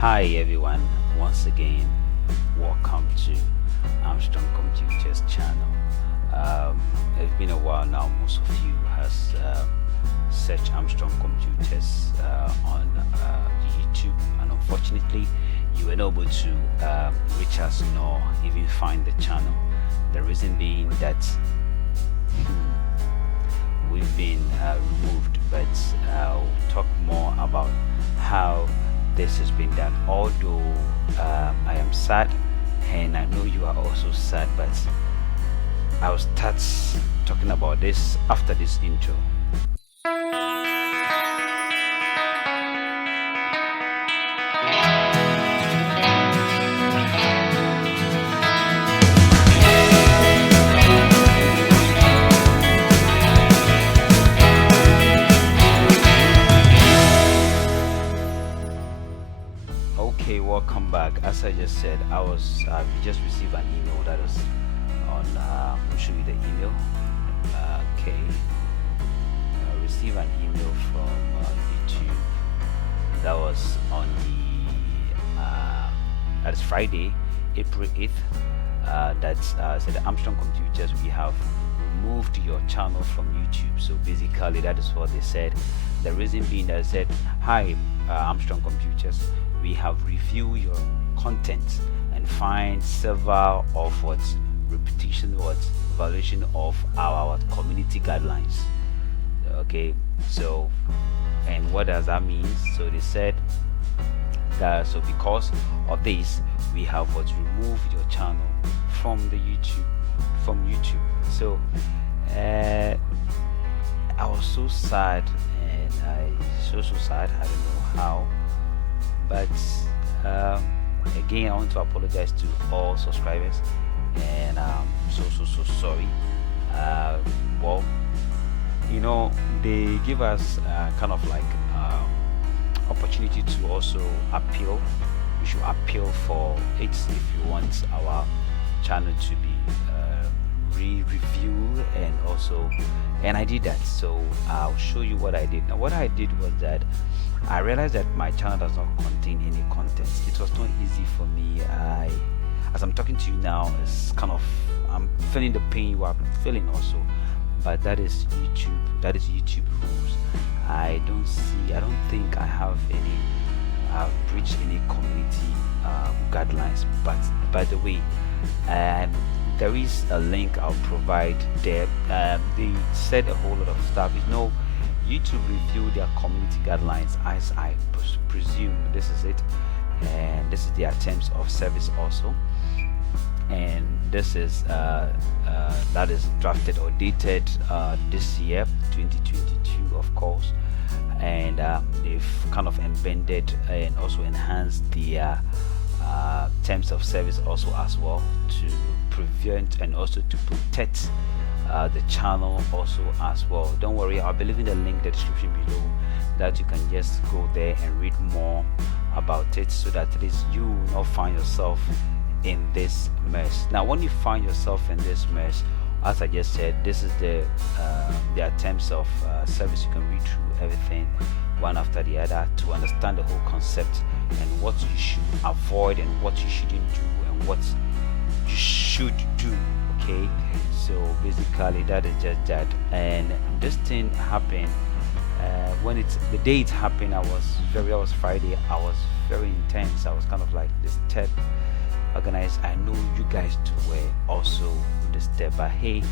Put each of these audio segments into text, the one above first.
Hi everyone, once again, welcome to Armstrong Computers channel. It's been a while now. Most of you has searched Armstrong Computers on YouTube, and unfortunately, you were not able to reach us nor even find the channel. The reason being that we've been removed, but I'll talk more about how this has been done. Although I am sad, and I know you are also sad, but I'll start talking about this after this intro. Okay, welcome back. As I just said, we just received an email that is on. I'll show you the email. Okay, I received an email from YouTube. That was on that is Friday, April 8th. That said, Armstrong Computers, we have removed your channel from YouTube. So basically, that is what they said. The reason being that I said, hi, Armstrong Computers, we have reviewed your content and find several of what repetition, what violation of our community guidelines. Okay, so and what does that mean? So they said that because of this, we have what removed your channel from the YouTube. So I was so sad, and so sad. I don't know how. But again, I want to apologize to all subscribers, and I'm so sorry. Well, they give us kind of like opportunity to also appeal. We should appeal for it if you want our channel to be reviewed, and I did that. So I'll show you what I did. Now what I did was that I realized that my channel does not contain any content. It was not easy for me. As I'm talking to you now, it's kind of, I'm feeling the pain you are feeling also, but that is YouTube rules. I don't think I've breached any community guidelines. But by the way, there is a link I'll provide there. They said a whole lot of stuff. YouTube review their community guidelines, as I presume this is it, and this is their terms of service also, and this is that is drafted or dated this year, 2022, of course, and they've kind of amended and also enhanced the terms of service also as well, to prevent and also to protect the channel also as well. Don't worry, I'll be leaving the link in the description below, that you can just go there and read more about it, so that at least you will not find yourself in this mess. Now when you find yourself in this mess, as I just said, this is their terms of service. You can read through everything one after the other to understand the whole concept, and what you should avoid and what you shouldn't do and what you should do. Okay, so basically that is just that. And this thing happened the day it happened. I was Friday. I was very intense. I was kind of like disturbed, organized. I know you guys too were also disturbed, but hey,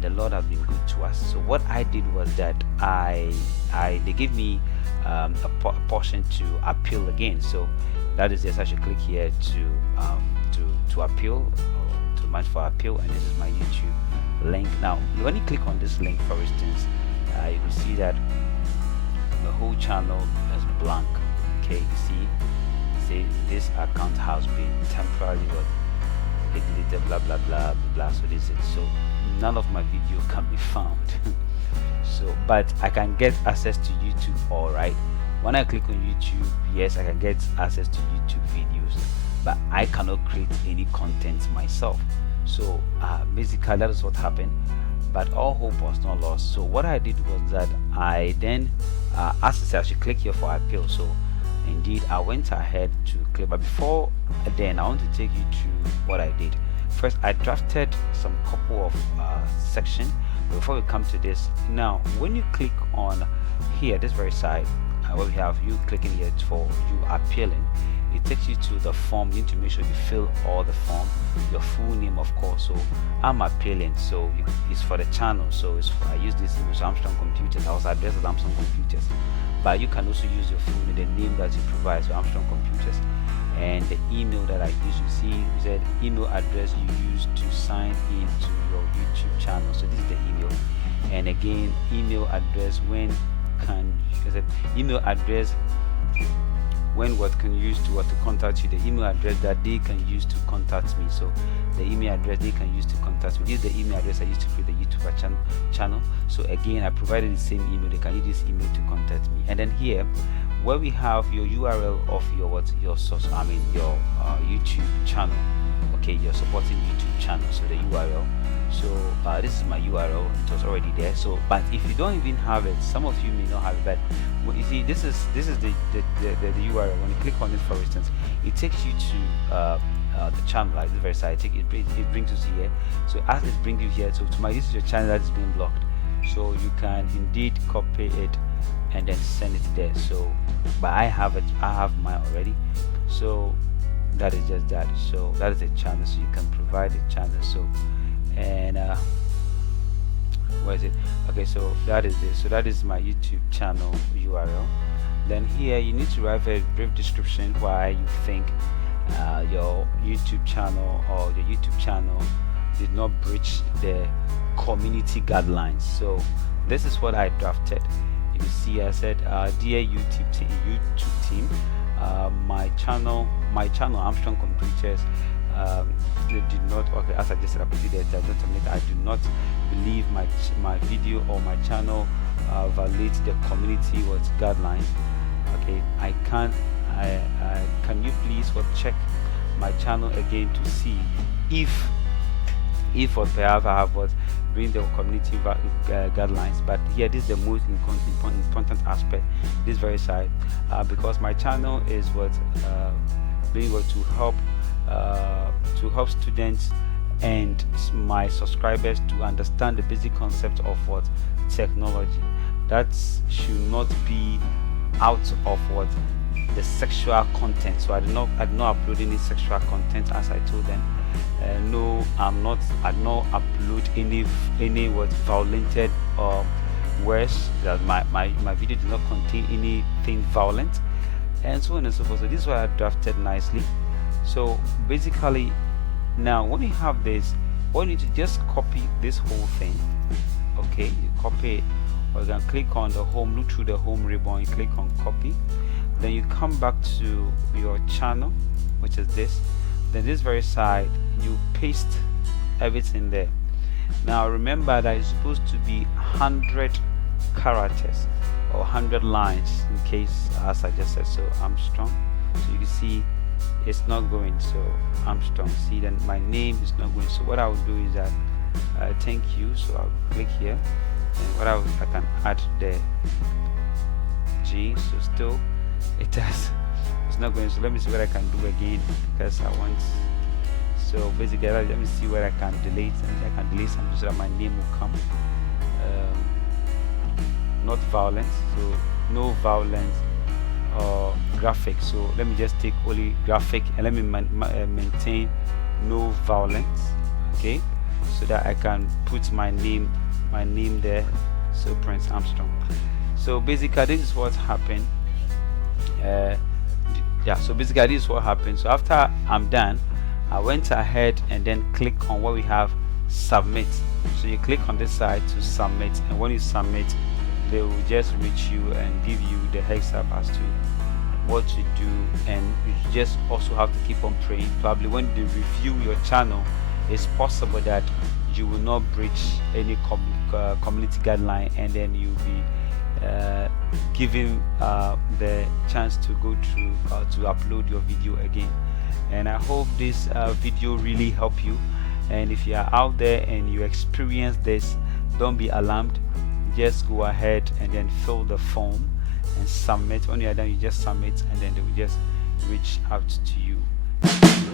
the Lord has been good to us. So what I did was that they gave me a portion to appeal again. So that is just, I should click here to appeal, to match for appeal, and this is my YouTube link. Now when you click on this link, for instance, you will see that the whole channel is blank. Okay, you see this account has been temporarily deleted, blah blah blah blah. So this is so none of my video can be found. So but I can get access to YouTube. All right, when I click on YouTube, yes, I can get access to YouTube videos, but I cannot create any content myself. So basically that is what happened, but all hope was not lost. So what I did was that I then as I said, I should click here for appeal. So Indeed, I went ahead to click, but before then I want to take you to what I did. First, I drafted some couple of section. Before we come to this, now when you click on here, this very side, where we have you clicking here for you appealing, it takes you to the form. You need to make sure you fill all the form, your full name, of course. So I'm appealing, so it's for the channel. So I use this image, Armstrong Computers. I was addressed as Armstrong Computers, but you can also use your full name, the name that you provide, so Armstrong Computers, and the email that I use. You see, you said email address you use to sign in to your YouTube channel. So this is the email, and again, email address when can is it email address when what can use to contact you, the email address that they can use to contact me. So the email address they can use to contact me, this is the email address I used to create the YouTube channel. So again, I provided the same email. They can use this email to contact me. And then here where we have your URL of your source, I mean your YouTube channel. Okay, you're supporting YouTube channel, so the URL. So this is my URL. It was already there. So but if you don't even have it, some of you may not have it, but you see, this is the URL. When you click on it, for instance, it takes you to the channel, like this very side. It brings you here. So as it brings you here, so this is your channel that is being blocked. So you can indeed copy it and then send it there. So but I have it, I have mine already. So that is just that. So that is a channel, so you can provide a channel. So and where is it? Okay, so that is it. So that is my YouTube channel URL. Then here you need to write a brief description why you think your YouTube channel or the YouTube channel did not breach the community guidelines. So this is what I drafted. You see, I said, dear YouTube team, my channel Armstrong Computers they did not, okay, as I just said, I do not believe my video or my channel violates the community guidelines. Okay, can you please check my channel again to see if or perhaps I have bring the community guidelines. But here, this is the most important aspect, this very side, because my channel is being able to help students and my subscribers to understand the basic concept of technology. That should not be out of the sexual content. So I did not upload any sexual content, as I told them. No, I do not upload any violated words. That my video did not contain anything violent, and so on and so forth. So this is what I drafted nicely. So basically, now when you have this, what you need to just copy this whole thing. Okay, you copy it, or you can click on the home, look through the home ribbon, you click on copy, then you come back to your channel, which is this. Then this very side, you paste everything there. Now remember that it's supposed to be 100 characters or 100 lines, in case, as I just said. So Armstrong, so you can see it's not going. So Armstrong, see, then my name is not going. So what I will do is that thank you. So I'll click here, and what I can add the G. So still it has, it's not going. So let me see what I can do again, because I want. So basically, let me see where I can delete, and I can delete something so that my name will come. Not violence, so no violence or graphic. So let me just take only graphic, and let me maintain no violence. Okay, so that I can put my name there. So Prince Armstrong. So basically, this is what happened. Yeah, so basically this is what happened. So after I'm done, I went ahead and then click on where we have submit. So you click on this side to submit, and when you submit, they will just reach you and give you the heads up as to what to do. And you just also have to keep on praying. Probably when they review your channel, it's possible that you will not breach any community guideline, and then you'll be given the chance to go through to upload your video again. And I hope this video really helped you. And if you are out there and you experience this, don't be alarmed. Just go ahead and then fill the form, and submit. When you are done, you just submit, and then they will just reach out to you.